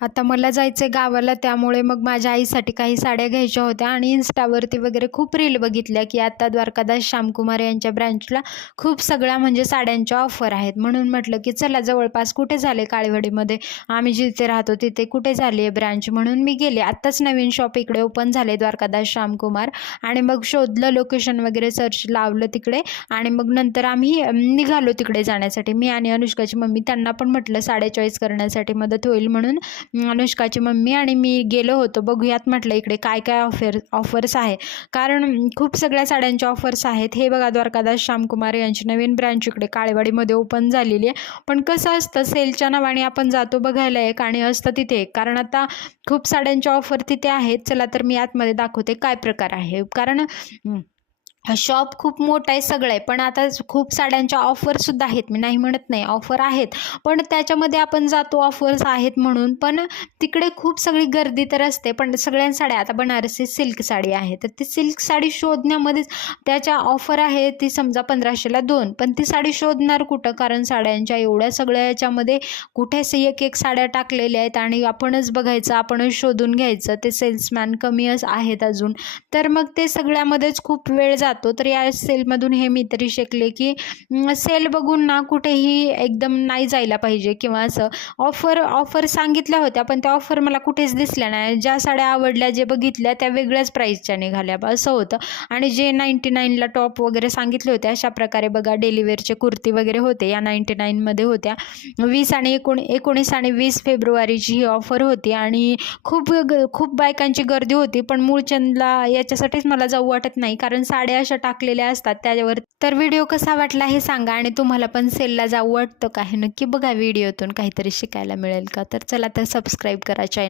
आता मला जायचं आहे गावाला, त्यामुळे मग माझ्या आईसाठी काही साड्या घ्यायच्या होत्या आणि इन्स्टावरती वगैरे खूप रील बघितल्या की आता द्वारकादास श्यामकुमार यांच्या ब्रँचला खूप सगळ्या म्हणजे साड्यांच्या ऑफर आहेत. म्हणून म्हटलं की चला जवळपास कुठे झाले काळेवाडीमध्ये, आम्ही जिथे राहतो तिथे कुठे झाली आहे ब्रँच. म्हणून मी गेले. आत्ताच नवीन शॉप इकडे ओपन झाले द्वारकादास श्यामकुमार, आणि मग शोधलं लोकेशन वगैरे, सर्च लावलं तिकडे, आणि मग नंतर आम्ही निघालो तिकडे जाण्यासाठी. मी आणि अनुष्काची मम्मी, त्यांना पण म्हटलं साड्या चॉईस करण्यासाठी मदत होईल म्हणून अनुष्काची मम्मी आणि मी गेलो होतो. बघूयात म्हटलं इकडे काय काय ऑफर्स आहे, कारण खूप सगळ्या साड्यांच्या ऑफर्स आहेत. हे बघा द्वारकादास श्यामकुमार यांची नवीन ब्रँच इकडे काळेवाडीमध्ये ओपन झालेली आहे. पण कसं असतं, सेलच्या नावाने आपण जातो बघायला एक आणि असतं तिथे एक, कारण आता खूप साड्यांच्या ऑफर तिथे आहेत. चला तर मी आतमध्ये दाखवते काय प्रकार आहे, कारण शॉप खूप मोठा आहे, सगळं आहे, पण आता खूप साड्यांच्या ऑफरसुद्धा आहेत. मी नाही म्हणत नाही, ऑफर आहेत, पण त्याच्यामध्ये आपण जातो ऑफर्स आहेत म्हणून, पण तिकडे खूप सगळी गर्दी तर असते. पण सगळ्या साड्या, आता बनारसी सिल्क साडी आहे तर ती सिल्क साडी शोधण्यामध्येच त्याच्या ऑफर आहे, ती समजा 1500ला 2, पण ती साडी शोधणार कुठं, कारण साड्यांच्या एवढ्या सगळ्या याच्यामध्ये कुठेच एक एक साड्या टाकलेल्या आहेत आणि आपणच बघायचं, आपणच शोधून घ्यायचं. ते सेल्समॅन कमी आहेत अजून, तर मग ते सगळ्यामध्येच खूप वेळ जातो. तर या सेलमधून हे मी तरी शिकले की सेल बघून ना कुठेही एकदम नाही जायला पाहिजे, किंवा असं ऑफर सांगितल्या होत्या पण त्या ऑफर मला कुठेच दिसल्या नाही. ज्या साड्या आवडल्या, जे बघितल्या त्या वेगळ्याच प्राईसच्या निघाल्या असं होतं. आणि जे 99ला टॉप वगैरे सांगितले होते अशा प्रकारे बघा डेलीवेअरचे कुर्ती वगैरे होते, या 99मध्ये होत्या. 20 आणि 19 आणि 20 फेब्रुवारीची ही ऑफर होती आणि खूप बायकांची गर्दी होती. पण मूळचंदला याच्यासाठीच मला जाऊ वाटत नाही, कारण साड्या अशा टाकलेल्या असतात त्याच्यावर. तर व्हिडिओ कसा वाटला हे सांगा, आणि तुम्हाला पण सेलला जाऊ वाटतं का हे नक्की बघा. व्हिडिओतून काहीतरी शिकायला मिळेल का. तर चला तर सबस्क्राईब करा चॅनल.